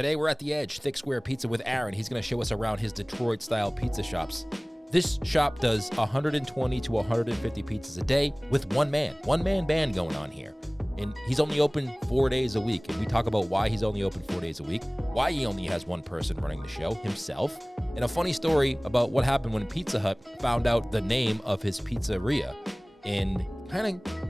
Today we're at The Edge, Thick Square Pizza with Aaron. He's going to show us around his Detroit-style pizza shops. This shop does 120 to 150 pizzas a day with one-man band going on here. And he's only open 4 days a week. And we talk about why he's only open 4 days a week, why he only has one person running the show, himself, and a funny story about what happened when Pizza Hut found out the name of his pizzeria. And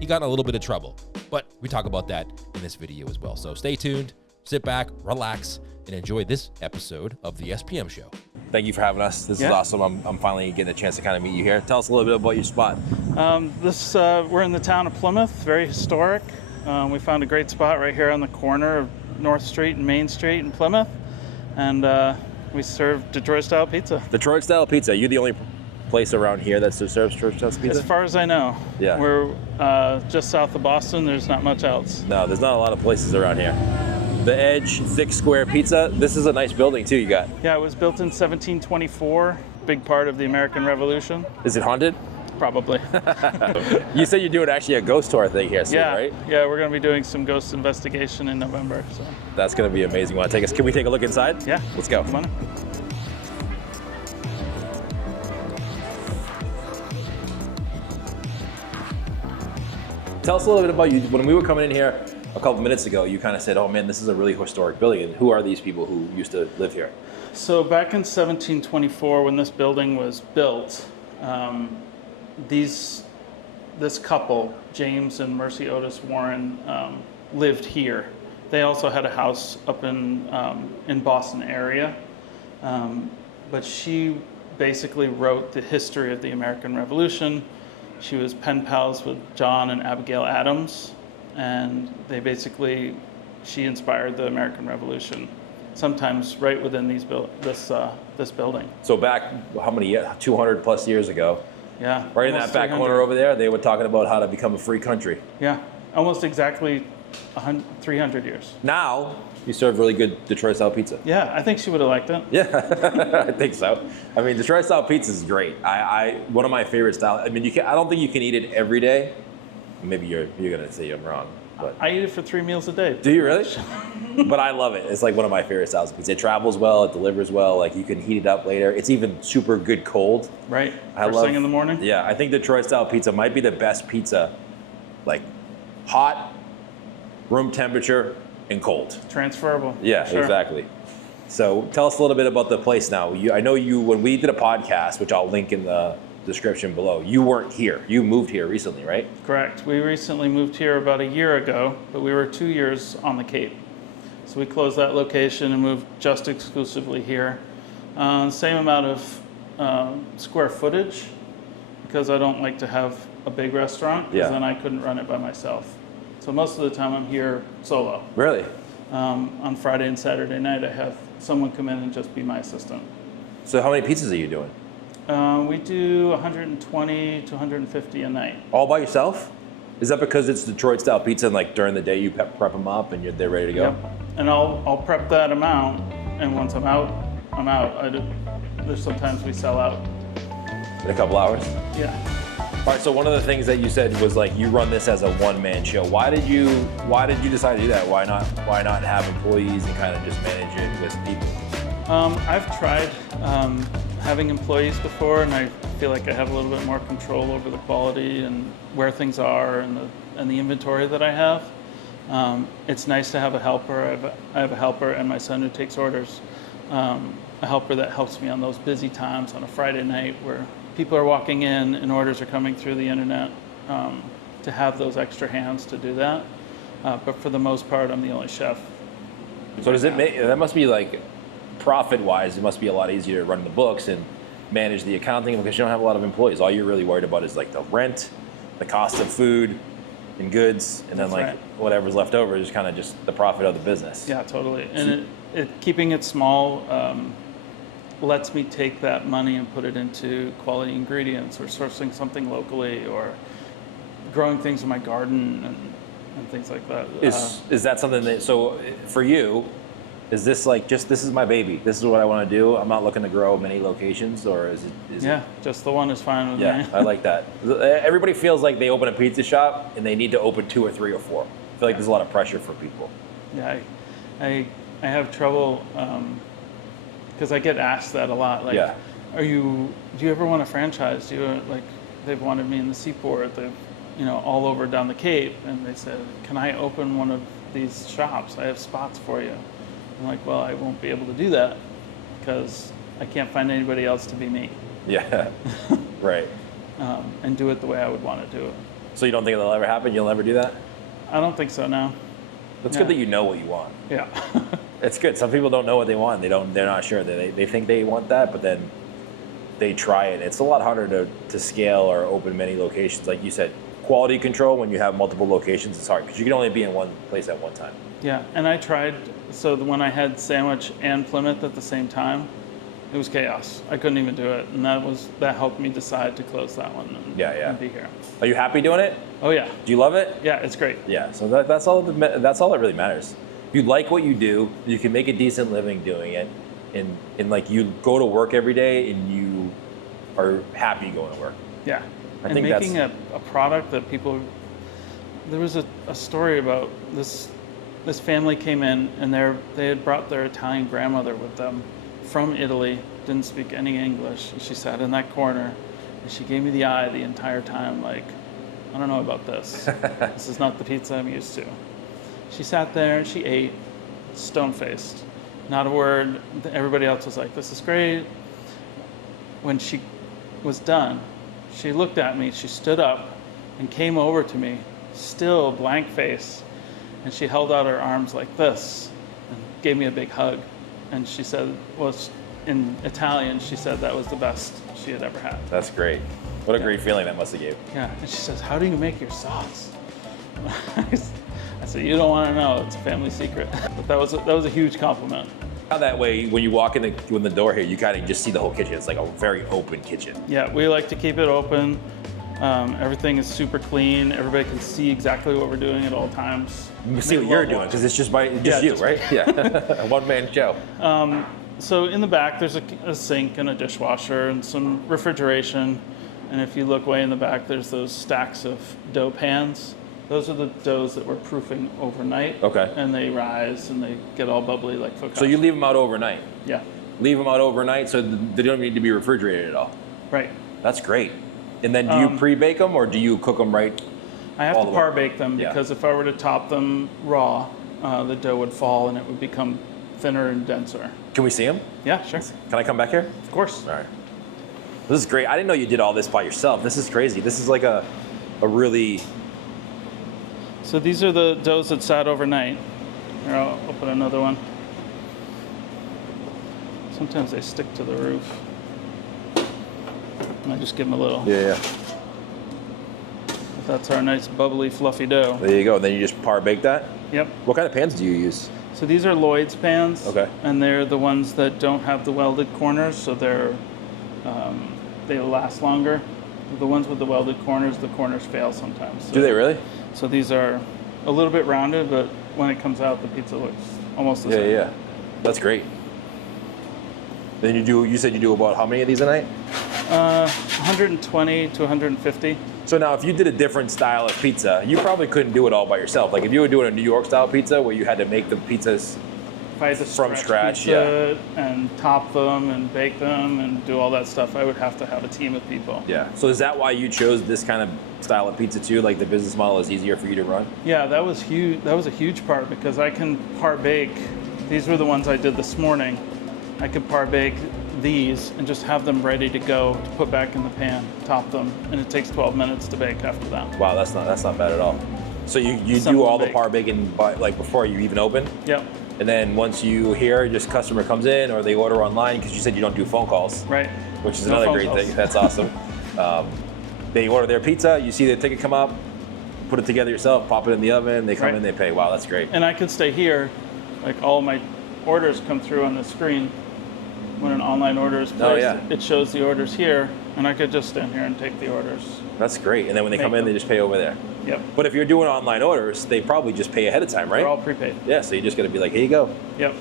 he got in a little bit of trouble. But we talk about that in this video as well. So stay tuned, sit back, relax, and enjoy this episode of the SPM Show. Thank you for having us. This is awesome. I'm finally getting a chance to kind of meet you here. Tell us a little bit about your spot. We're in the town of Plymouth, very historic. We found a great spot right here on the corner of North Street and Main Street in Plymouth. And we serve Detroit-style pizza. Detroit-style pizza. You're the only place around here that serves Detroit-style pizza? As far as I know. Yeah. We're just south of Boston. There's not much else. No, there's not a lot of places around here. The Edge, Thick Square Pizza. This is a nice building too you got. Yeah, it was built in 1724. Big part of the American Revolution. Is it haunted? Probably. You said you're doing actually a ghost tour thing here soon, right? Yeah, we're going to be doing some ghost investigation in November. So. That's going to be amazing. Want to take us? Can we take a look inside? Yeah. Let's go. Come on. Tell us a little bit about you. When we were coming in here a couple minutes ago, you kind of said, oh man, this is a really historic building. And who are these people who used to live here? So back in 1724, when this building was built, this couple, James and Mercy Otis Warren, lived here. They also had a house up in Boston area, but she basically wrote the history of the American Revolution. She was pen pals with John and Abigail Adams, and she inspired the American Revolution. Sometimes right within this building. So back, how many years? 200 plus years ago. Yeah. Right in that back corner over there, they were talking about how to become a free country. Yeah, almost exactly 300 years. Now, you serve really good Detroit-style pizza. Yeah, I think she would have liked it. Yeah, I think so. I mean, Detroit-style pizza is great. One of my favorite styles. I mean, I don't think you can eat it every day. Maybe you're gonna say I'm wrong, but I eat it for 3 meals a day. Do you really? But I love it. It's like one of my favorite styles of pizza. It travels well. It delivers well. Like you can heat it up later. It's even super good cold. Right. First thing in the morning. Yeah, I think Detroit-style pizza might be the best pizza, like hot, room temperature, and cold. Transferable. Yeah, sure. Exactly. So tell us a little bit about the place now. I know when we did a podcast, which I'll link in the description below, you weren't here. You moved here recently, right? Correct. We recently moved here about a year ago, but we were 2 years on the Cape. So we closed that location and moved just exclusively here. Same amount of square footage, because I don't like to have a big restaurant, because then I couldn't run it by myself. So most of the time I'm here solo. Really? On Friday and Saturday night, I have someone come in and just be my assistant. So how many pizzas are you doing? We do 120 to 150 a night. All by yourself? Is that because it's Detroit-style pizza and like during the day you prep them up and they're ready to go? Yep. And I'll prep that amount, and once I'm out, I'm out. There's sometimes we sell out. In a couple hours? Yeah. All right, so one of the things that you said was like you run this as a one-man show. Why did you decide to do that? Why not have employees and kind of just manage it with people? I've tried having employees before, and I feel like I have a little bit more control over the quality and where things are and the inventory that I have. It's nice to have a helper. I have a helper and my son who takes orders. A helper that helps me on those busy times on a Friday night where people are walking in and orders are coming through the internet, to have those extra hands to do that. But for the most part, I'm the only chef. So that must be like, profit-wise, it must be a lot easier to run the books and manage the accounting because you don't have a lot of employees. All you're really worried about is like the rent, the cost of food and goods, and then whatever's left over is kind of just the profit of the business. Yeah, totally. And keeping it small lets me take that money and put it into quality ingredients or sourcing something locally or growing things in my garden and things like that. Is that something that, so for you, is this like this is my baby, this is what I want to do, I'm not looking to grow many locations, or is it? Just the one is fine with me. Yeah, I like that. Everybody feels like they open a pizza shop and they need to open 2 or 3 or 4. I feel like there's a lot of pressure for people. Yeah, I I have trouble because I get asked that a lot. Like, Yeah. do you ever want a franchise? Do you like? They've wanted me in the Seaport. They've, all over down the Cape, and they said, "Can I open one of these shops? I have spots for you." I'm like, "Well, I won't be able to do that because I can't find anybody else to be me Yeah. Right. and do it the way I would want to do it." So you don't think it'll ever happen? You'll never do that? I don't think so. No. It's Yeah. good that you know what you want. Yeah. It's good. Some people don't know what they want. They're not sure. They think they want that, but then they try it. It's a lot harder to scale or open many locations. Like you said, quality control when you have multiple locations, it's hard because you can only be in one place at one time. Yeah, and I tried. So when I had Sandwich and Plymouth at the same time, it was chaos. I couldn't even do it, and that helped me decide to close that one and, and be here. Are you happy doing it? Oh yeah. Do you love it? Yeah, it's great. Yeah. So that's all that really matters. If you like what you do, you can make a decent living doing it, and like you go to work every day and you are happy going to work. Yeah. I and think making a product that people. There was a story about this family came in and they had brought their Italian grandmother with them from Italy, didn't speak any English. She sat in that corner and she gave me the eye the entire time, like, I don't know about this. This is not the pizza I'm used to. She sat there and she ate, stone-faced, not a word. Everybody else was like, this is great. When she was done, she looked at me, she stood up and came over to me, still blank face, and she held out her arms like this and gave me a big hug. And she said, in Italian, she said that was the best she had ever had. That's great. What a great feeling that must have gave. Yeah, and she says, how do you make your sauce? I said, you don't want to know, it's a family secret. But that was a huge compliment. How that way, when you walk in the door here, you kind of just see the whole kitchen. It's like a very open kitchen. Yeah, we like to keep it open. Everything is super clean. Everybody can see exactly what we're doing at all times. You can see what you're doing because it's just you, right? Yeah, a one-man show. So in the back, there's a sink and a dishwasher and some refrigeration. And if you look way in the back, there's those stacks of dough pans. Those are the doughs that we're proofing overnight. Okay. And they rise and they get all bubbly like focaccia. So you leave them out overnight? Yeah. Leave them out overnight so they don't need to be refrigerated at all? Right. That's great. And then do you pre-bake them or do you cook them right? I have to par bake them because if I were to top them raw, the dough would fall and it would become thinner and denser. Can we see them? Yeah, sure. Can I come back here? Of course. All right. This is great. I didn't know you did all this by yourself. This is crazy. This is like a really... So these are the doughs that sat overnight. Here, I'll open another one. Sometimes they stick to the roof. I just give them a little. Yeah. That's our nice bubbly fluffy dough. There you go. Then you just par bake that? Yep. What kind of pans do you use? So these are Lloyd's pans. Okay. And they're the ones that don't have the welded corners, so they'll last longer. The ones with the welded corners fail sometimes. So, Do they really? So these are a little bit rounded, but when it comes out, the pizza looks almost the same. Yeah. That's great. Then you said you do about how many of these a night? 120 to 150. So now if you did a different style of pizza, you probably couldn't do it all by yourself. Like if you were doing a New York style pizza where you had to make the pizzas If I had to from scratch, pizza and top them and bake them and do all that stuff, I would have to have a team of people. Yeah. So is that why you chose this kind of style of pizza too? Like the business model is easier for you to run? Yeah, that was huge. That was a huge part because I can par bake. These were the ones I did this morning. I could par bake these and just have them ready to go to put back in the pan, top them, and it takes 12 minutes to bake after that. Wow, that's not bad at all. So you do all the par baking like before you even open? Yep. And then once you hear, just customer comes in or they order online because you said you don't do phone calls. Right. Which is No another phone great calls. thing. That's awesome. They order their pizza, you see the ticket come up, put it together yourself, pop it in the oven, they come in, they pay. Wow, that's great. And I could stay here, like all my orders come through on the screen. When an online order is placed, it shows the orders here, and I could just stand here and take the orders. That's great. And then when they come in, they just pay over there. Yep. But if you're doing online orders, they probably just pay ahead of time, right? They're all prepaid. Yeah, so you just got to be like, here you go. Yep.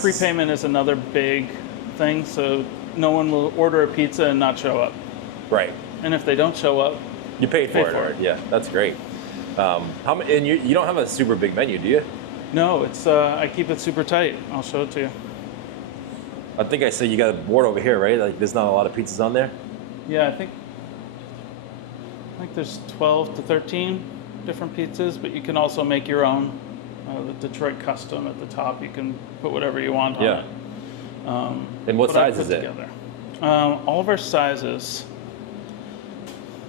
Prepayment is another big thing, so no one will order a pizza and not show up. Right. And if they don't show up, you paid for it. Yeah, that's great. And you don't have a super big menu, do you? No, it's I keep it super tight. I'll show it to you. I think I said you got a board over here, right? Like there's not a lot of pizzas on there. Yeah, I think there's 12 to 13 different pizzas, but you can also make your own. The Detroit Custom at the top, you can put whatever you want on it. And what But I size put is it? together. All of our sizes,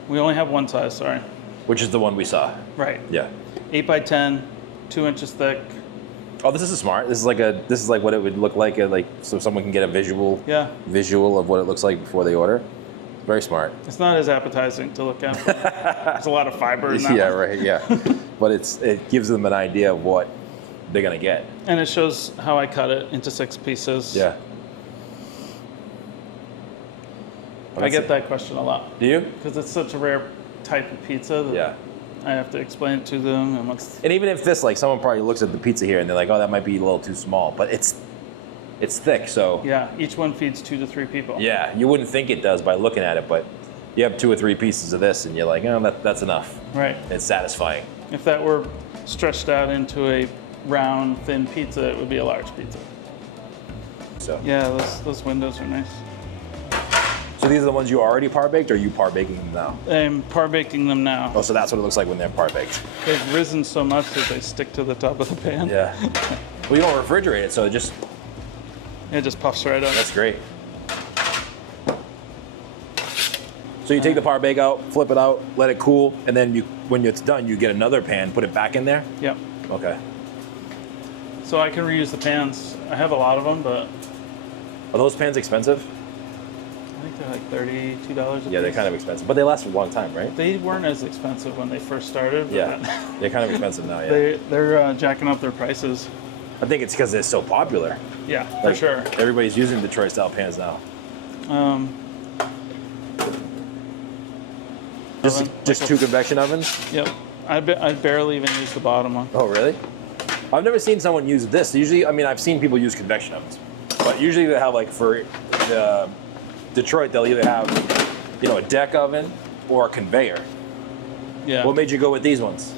we only have one size, sorry. Which is the one we saw. Right. Yeah. 8 by 10, 2 inches thick. Oh, this is smart. This is like what it would look like, so someone can get a visual of what it looks like before they order. Very smart. It's not as appetizing to look at. There's a lot of fiber in that Yeah, one. right. Yeah, but it gives them an idea of what they're gonna get. And it shows how I cut it into 6 pieces. Yeah. I get that question a lot. Do you? Because it's such a rare type of pizza that I have to explain it to them. And even if this, like, someone probably looks at the pizza here and they're like, oh, that might be a little too small, but it's thick, so. Yeah, each one feeds 2 to 3 people. Yeah, you wouldn't think it does by looking at it, but you have 2 or 3 pieces of this and you're like, oh, that's enough. Right. It's satisfying. If that were stretched out into a round, thin pizza, it would be a large pizza. So. Yeah, those windows are nice. So these are the ones you already par-baked, or are you par-baking them now? I'm par-baking them now. Oh, so that's what it looks like when they're par-baked. They've risen so much that they stick to the top of the pan. Yeah. Well, you don't refrigerate it, so it just puffs right up. That's great. So you take the par-bake out, flip it out, let it cool, and then when it's done, you get another pan, put it back in there? Yep. Okay. So I can reuse the pans. I have a lot of them, but Are those pans expensive? I think they're like $32 a piece. Yeah, they're kind of expensive, but they last for a long time, right? They weren't as expensive when they first started. But Yeah, they're kind of expensive now, yeah. They're jacking up their prices. I think it's because they're so popular. Yeah, for sure. Everybody's using Detroit-style pans now. Just 2 convection ovens? Yep. I barely even use the bottom one. Oh, really? I've never seen someone use this. Usually, I mean, I've seen people use convection ovens, but usually they have, like, for Detroit, they'll either have, a deck oven or a conveyor. Yeah. What made you go with these ones?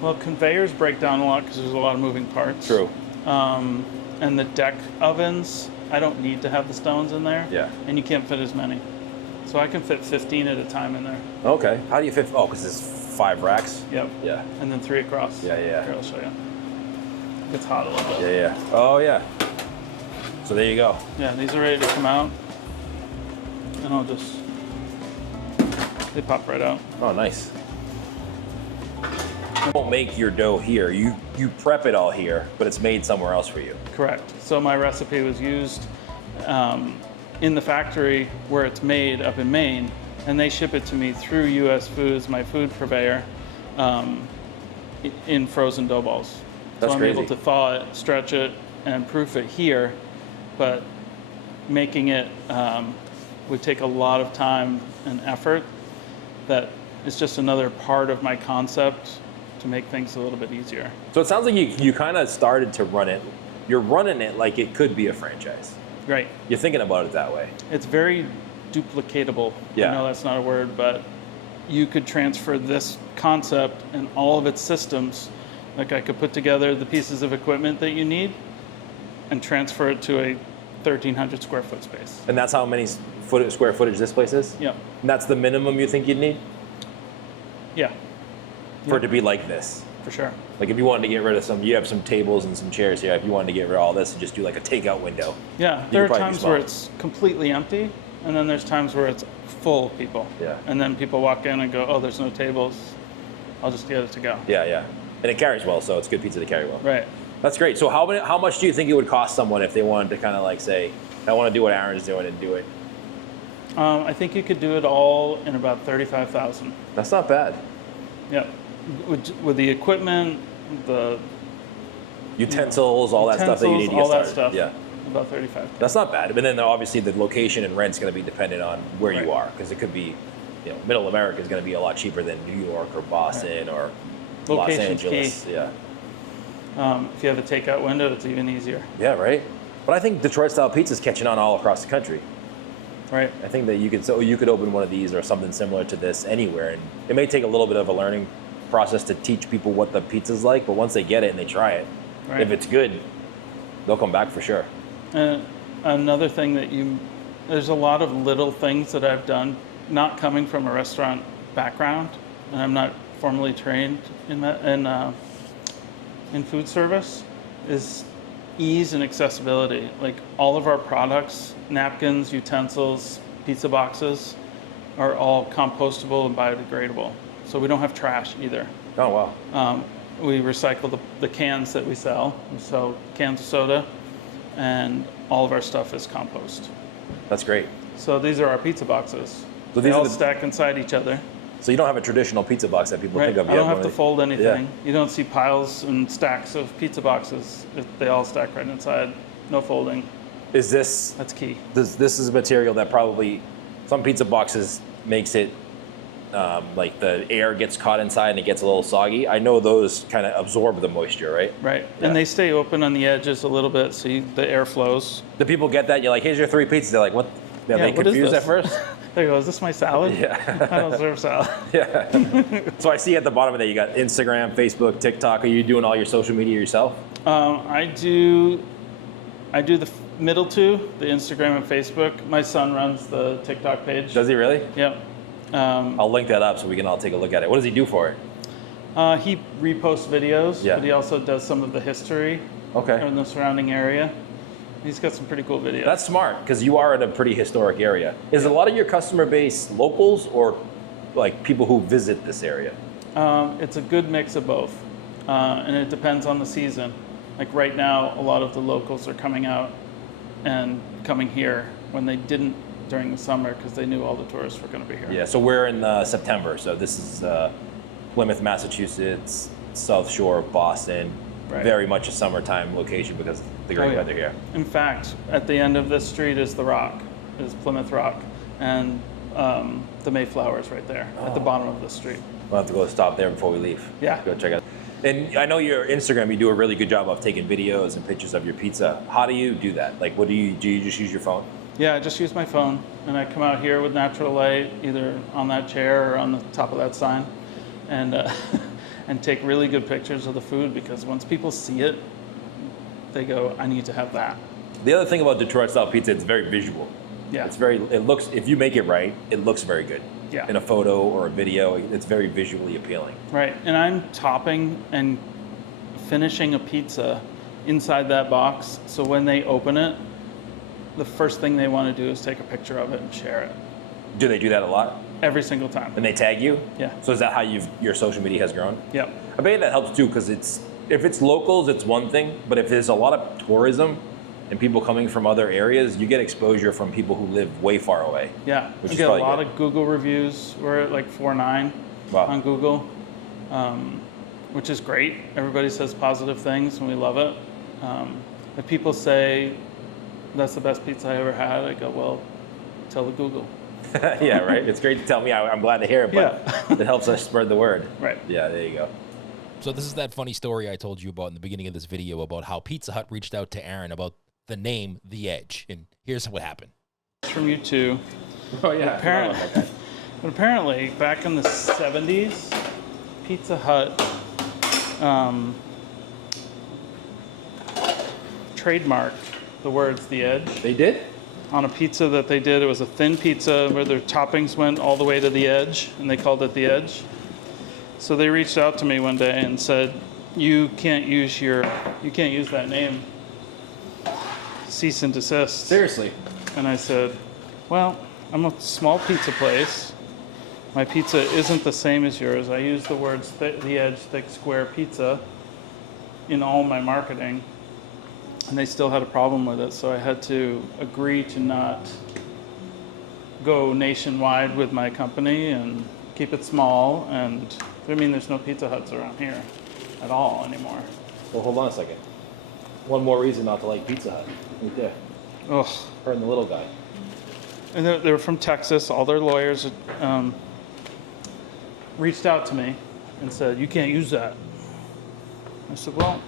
Well, conveyors break down a lot because there's a lot of moving parts. True. And the deck ovens, I don't need to have the stones in there. Yeah. And you can't fit as many. So I can fit 15 at a time in there. Okay. How do you fit? Oh, because there's 5 racks? Yep. Yeah. And then 3 across. Yeah. Here, I'll show you. It's hot a little bit. Yeah. Oh, yeah. So there you go. Yeah, these are ready to come out. And I'll just, they pop right out. Oh, nice. You don't make your dough here. You prep it all here, but it's made somewhere else for you. Correct. So my recipe was used in the factory where it's made up in Maine, and they ship it to me through US Foods, my food purveyor, in frozen dough balls. That's so I'm crazy. able to thaw it, stretch it, and proof it here, but making it would take a lot of time and effort. That is just another part of my concept to make things a little bit easier. So it sounds like you kind of started to run it. You're running it like it could be a franchise. Right. You're thinking about it that way. It's very duplicatable. Yeah. I know that's not a word, but you could transfer this concept and all of its systems. Like I could put together the pieces of equipment that you need and transfer it to a 1,300 square foot space. And that's how many square footage this place is? Yep. And that's the minimum you think you'd need Yeah, for it to be like this? for sure. Like if you wanted to get rid of you have some tables and some chairs here. If you wanted to get rid of all this and just do like a takeout window. Yeah, You there are could probably be times where small. it's completely empty, and then there's times where it's full of people. Yeah. And then people walk in and go, oh, there's no tables. I'll just get it to go. Yeah. And it carries well, so it's good pizza to carry well. Right. That's great. So how much do you think it would cost someone if they wanted to kind of like say, I want to do what Aaron's doing and do it? I think you could do it all in about $35,000. That's not bad. Yep. With the equipment, the Utensils, all that stuff that you need to get all started. that stuff. Yeah. About 35. That's not bad. But then obviously the location and rent's going to be dependent on where you Right. are, because it could be, Middle America is going to be a lot cheaper than New York or Boston or Los Location's Angeles. key. Yeah. If you have a takeout window, it's even easier. Yeah, right. But I think Detroit style pizza is catching on all across the country. Right. I think that you could open one of these or something similar to this anywhere, and it may take a little bit of a learning process to teach people what the pizza's like, but once they get it and they try it, Right. If it's good, they'll come back for sure. Another thing that there's a lot of little things that I've done, not coming from a restaurant background, and I'm not formally trained in food service, is ease and accessibility. Like all of our products, napkins, utensils, pizza boxes, are all compostable and biodegradable. So we don't have trash either. Oh, wow. We recycle the cans that we sell. We sell cans of soda, and all of our stuff is compost. That's great. So these are our pizza boxes. So They these all are stack inside each other. So you don't have a traditional pizza box that people Right. think of. I You don't have one to of the- fold anything. Yeah. You don't see piles and stacks of pizza boxes. They all stack right inside. No folding. Is this That's key. this is a material that probably some pizza boxes makes it like the air gets caught inside and it gets a little soggy. I know those kind of absorb the moisture, right? Right. Yeah. And they stay open on the edges a little bit so the air flows. Do people get that? You're like, here's your 3 pizzas. They're like, what? Are they what is confused this? at first? They go, is this my salad? Yeah. I don't serve salad. Yeah. So I see at the bottom of that you got Instagram, Facebook, TikTok. Are you doing all your social media yourself? I do the middle two, the Instagram and Facebook. My son runs the TikTok page. Does he really? Yep. I'll link that up so we can all take a look at it. What does he do for it? He reposts videos, Yeah. but he also does some of the history Okay. in the surrounding area. He's got some pretty cool videos. That's smart because you are in a pretty historic area. Is a lot of your customer base locals or like people who visit this area? It's a good mix of both, and it depends on the season. Like right now, a lot of the locals are coming out and coming here when they didn't during the summer because they knew all the tourists were going to be here. Yeah, so we're in September. So this is Plymouth, Massachusetts, South Shore of Boston. Right. Very much a summertime location because of the great Oh, yeah. weather here. In fact, at the end of this street is the Rock, is Plymouth Rock, and the Mayflower is right there at the bottom of the street. We'll have to go stop there before we leave. Yeah. Go check it out. And I know your Instagram, you do a really good job of taking videos and pictures of your pizza. How do you do that? Like, do you just use your phone? Yeah, I just use my phone, and I come out here with natural light, either on that chair or on the top of that sign, and and take really good pictures of the food because once people see it, they go, I need to have that. The other thing about Detroit style pizza, it's very visual. Yeah. It looks, if you make it right, it looks very good. Yeah. In a photo or a video, it's very visually appealing. Right, and I'm topping and finishing a pizza inside that box, so when they open it, the first thing they want to do is take a picture of it and share it. Do they do that a lot? Every single time. And they tag you? Yeah. So is that how your social media has grown? Yep. I bet that helps too, because if it's locals, it's one thing, but if there's a lot of tourism and people coming from other areas, you get exposure from people who live way far away. Yeah, Which we is get a probably lot good. of Google reviews. We're at like 4.9 Wow. on Google, which is great. Everybody says positive things, and we love it. If people say that's the best pizza I ever had, I go, well, tell the Google. Yeah, right? It's great to tell me. I'm glad to hear it, but Yeah. it helps us spread the word. Right. Yeah, there you go. So this is that funny story I told you about in the beginning of this video about how Pizza Hut reached out to Aaron about the name The Edge. And here's what happened. It's from you too. Oh, yeah. Apparently, back in the 70s, Pizza Hut trademarked the words "The Edge" They did? on a pizza that they did. It was a thin pizza where their toppings went all the way to the edge, and they called it The Edge. So they reached out to me one day and said, "You can't use that name. Cease and desist." Seriously? And I said, well, I'm a small pizza place. My pizza isn't the same as yours. I use the words The Edge, thick, square pizza in all my marketing. And they still had a problem with it. So I had to agree to not go nationwide with my company and keep it small. And I mean, there's no Pizza Huts around here at all anymore. Well, hold on a second. One more reason not to like Pizza Hut. Right there. Ugh. Her and the little guy. And they're from Texas. All their lawyers reached out to me and said, you can't use that. I said, well,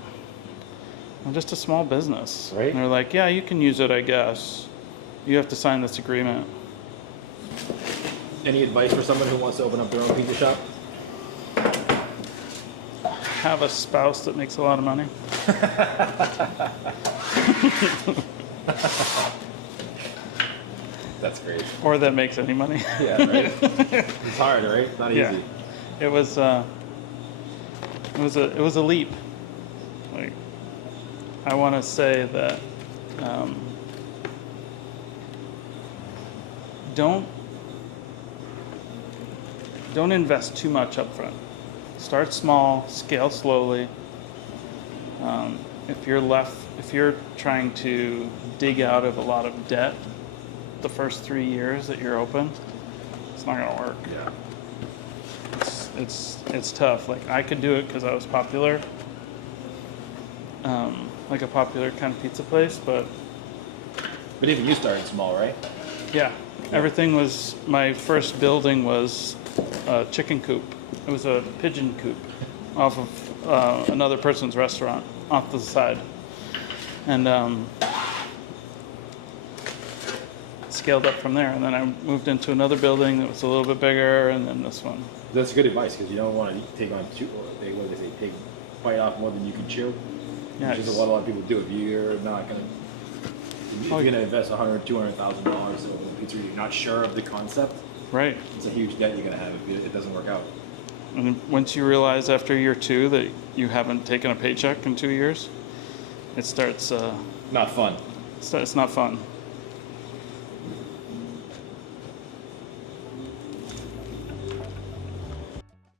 I'm just a small business. Right. And they're like, yeah, you can use it, I guess. You have to sign this agreement. Any advice for someone who wants to open up their own pizza shop? have a spouse that makes a lot of money. That's great. Or that makes any money. Yeah, right. It's hard, right? It's not Yeah. easy. It was a leap. Like, I want to say that don't invest too much up front. Start small, scale slowly. If you're trying to dig out of a lot of debt the first 3 years that you're open, it's not gonna work. Yeah. It's tough. Like, I could do it because I was popular, like a popular kind of pizza place, but even you started small, right? yeah, everything was, my first building was a chicken coop. It was a pigeon coop off of another person's restaurant off to the side. And scaled up from there. And then I moved into another building that was a little bit bigger, and then this one. That's good advice because you don't want to take on take bite off more than you can chew. Yeah, Which is what a lot of people do. If you're not gonna, if you're gonna invest $100,000, $200,000 over the pizzeria, you're not sure of the concept. Right. It's a huge debt you're gonna have if it doesn't work out. And then once you realize after year 2 that you haven't taken a paycheck in 2 years, it starts. Not fun. It's not fun.